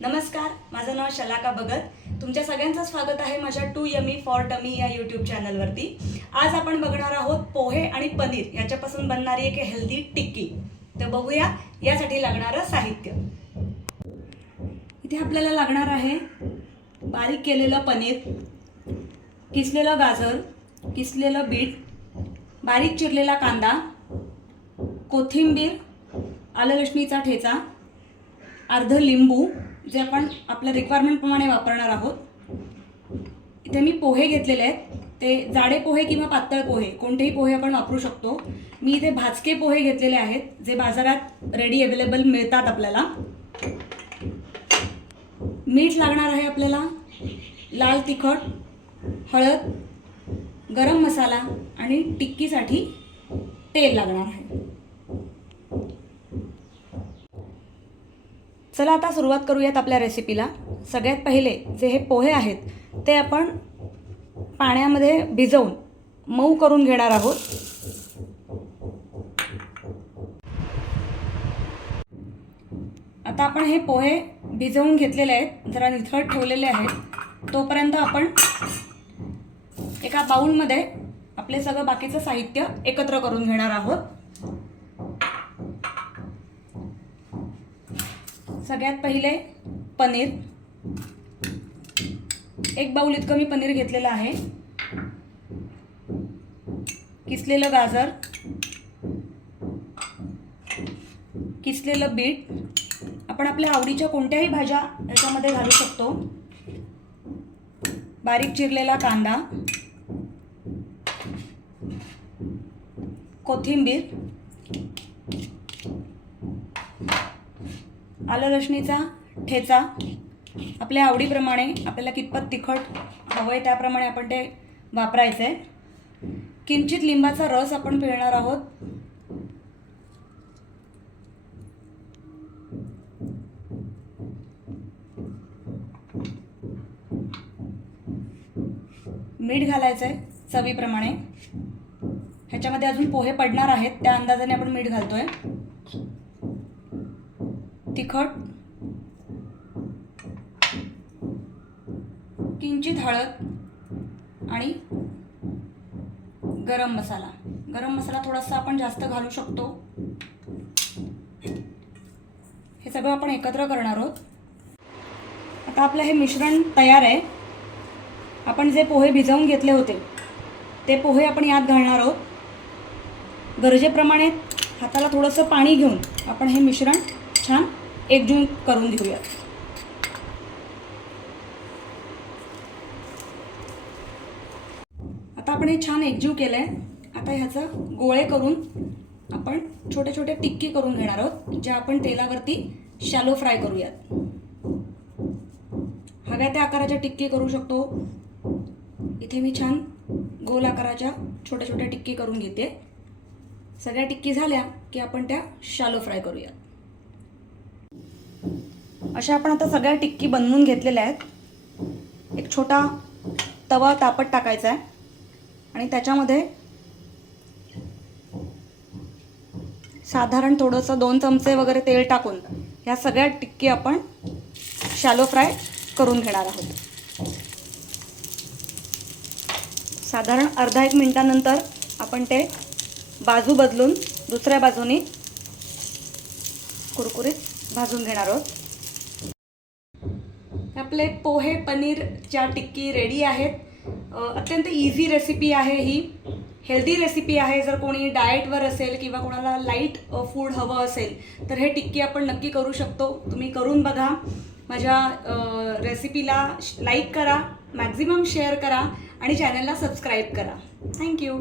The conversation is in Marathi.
नमस्कार माझं नाव शलाका भगत. तुमच्या सगळ्यांचं स्वागत आहे माझ्या टू यमी फॉर टमी या यूट्यूब चॅनलवरती आज आपण बघणार आहोत पोहे आणि पनीर याच्यापासून बनणारी एक हेल्दी टिक्की. तर बघूया यासाठी लागणारं साहित्य. इथे आपल्याला लागणार आहे बारीक केलेलं पनीर किसलेलं गाजर किसलेलं बीट बारीक चिरलेला कांदा कोथिंबीर आलं लसणीचा ठेचा अर्ध लिंबू जे आपण आपल्या रिक्वायरमेंटप्रमाणे वापरणार आहोत इथे मी पोहे घेतलेले आहेत. ते जाडे पोहे किंवा पातळ पोहे कोणतेही पोहे आपण वापरू शकतो. मी इथे भाजके पोहे घेतलेले आहेत जे बाजारात रेडी अवेलेबल मिळतात आपल्याला. मीठ लागणार आहे आपल्याला. लाल तिखट हळद गरम मसाला आणि टिक्कीसाठी तेल लागणार आहे. चला आता सुरुवात करूयात आपल्या रेसिपीला सगळ्यात पहिले जे हे पोहे आहेत ते आपण पाण्यामध्ये भिजवून मऊ करून घेणार आहोत. आता आपण हे पोहे भिजवून घेतलेले आहेत जरा निथळ ठेवलेले आहेत. तोपर्यंत आपण एका बाऊलमध्ये आपले सगळं बाकीचं साहित्य एकत्र करून घेणार आहोत. सगळ्यात पहिले पनीर. एक बाऊल इतकं मी पनीर घेतलेलं आहे. किसलेलं गाजर. किसलेलं बीट. आपण आपल्या आवडीच्या कोणत्याही भाज्या याच्यामध्ये घालू शकतो. बारीक चिरलेला कांदा. कोथिंबीर. आलं लसणीचा ठेचा. आपल्या आवडीप्रमाणे आपल्याला कितपत तिखट हवं आहे त्याप्रमाणे आपण ते वापरायचं आहे किंचित लिंबाचा रस आपण पिळणार आहोत. मीठ घालायचं आहे चवीप्रमाणे. ह्याच्यामध्ये अजून पोहे पडणार आहेत. त्या अंदाजाने आपण मीठ घालतो आहे तिखट किंचित हळद आणि गरम मसाला. गरम मसाला थोडासा आपण जास्त घालू शकतो. हे सगळं आपण एकत्र करणार आहोत. आता आपलं हे मिश्रण तयार आहे. आपण जे पोहे भिजवून घेतले होते ते पोहे आपण यात घालणार आहोत. गरजेप्रमाणे हाताला थोडंसं पाणी घेऊन आपण हे मिश्रण छान एकजून करून घेऊयात. आता आपण हे छान एकजीव केलं आहे आता ह्याचं गोळे करून आपण छोटे छोटे टिक्की करून घेणार आहोत ज्या आपण तेलावरती शॅलो फ्राय करूयात. हव्या त्या आकाराच्या टिक्की करू शकतो? इथे मी छान गोल आकाराच्या छोट्या छोट्या टिक्की करून घेते. सगळ्या टिक्की झाल्या की आपण त्या शालो फ्राय करूयात. अशा आपण आता सगळ्या टिक्की बनवून घेतलेल्या आहेत. एक छोटा तवा तापट टाकायचा आहे. आणि त्याच्यामध्ये साधारण थोडंसं दोन चमचे वगैरे तेल टाकून ह्या सगळ्या टिक्की आपण शॅलो फ्राय करून घेणार आहोत. साधारण अर्धा एक मिनटानंतर आपण ते बाजू बदलून दुसऱ्या बाजूनी कुरकुरीत भाजून घेणार आहोत. आपले पोहे पनीरच्या टिक्की रेडी आहेत. अत्यंत इझी रेसिपी आहे ही. हेल्दी रेसिपी आहे. जर कोणी डाएटवर असेल किंवा कोणाला लाइट फूड हवं असेल तर हे टिक्की आपण नक्की करू शकतो. तुम्ही करून बघा. माझ्या रेसिपीला लाईक करा मॅक्झिमम शेअर करा आणि चॅनलला सबस्क्राईब करा. थँक्यू